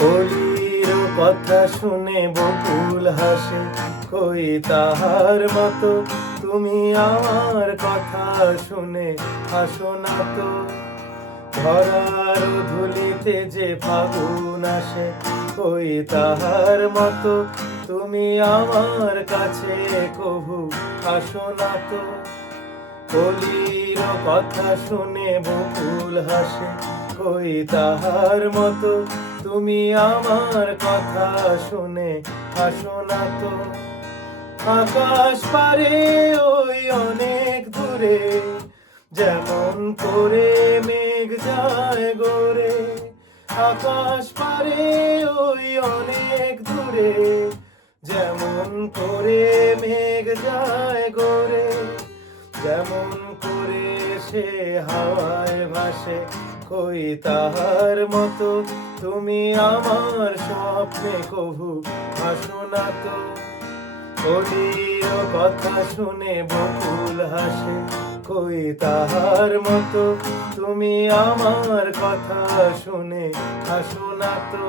কলির কথা শুনে বকুল হাসে, কই তাহার মতো তুমি আমার কথা শুনে হাসো না তো। ধরার ধুলিতে যে ফাগুন আসে, কই তাহার মতো তুমি আমার কাছে কভু আসো না তো। কলির কথা শুনে বকুল হাসে, কই তাহার মতো তুমি আমার কথা শুনে হাসো না তো। আকাশ পারে ওই অনেক দূরে, যেমন করে মেঘ যায় গড়ে। আকাশ পারে ওই অনেক দূরে, যেমন করে মেঘ যায় গড়ে। যেমন করে সে হাওয়ায় ভাসে, কই তাহার মতো তুমি আমার স্বপ্নে কভু হাসো না তো। কলির কথা শুনে বকুল হাসে, কই তাহার মতো তুমি আমার কথা শুনে হাসো না তো।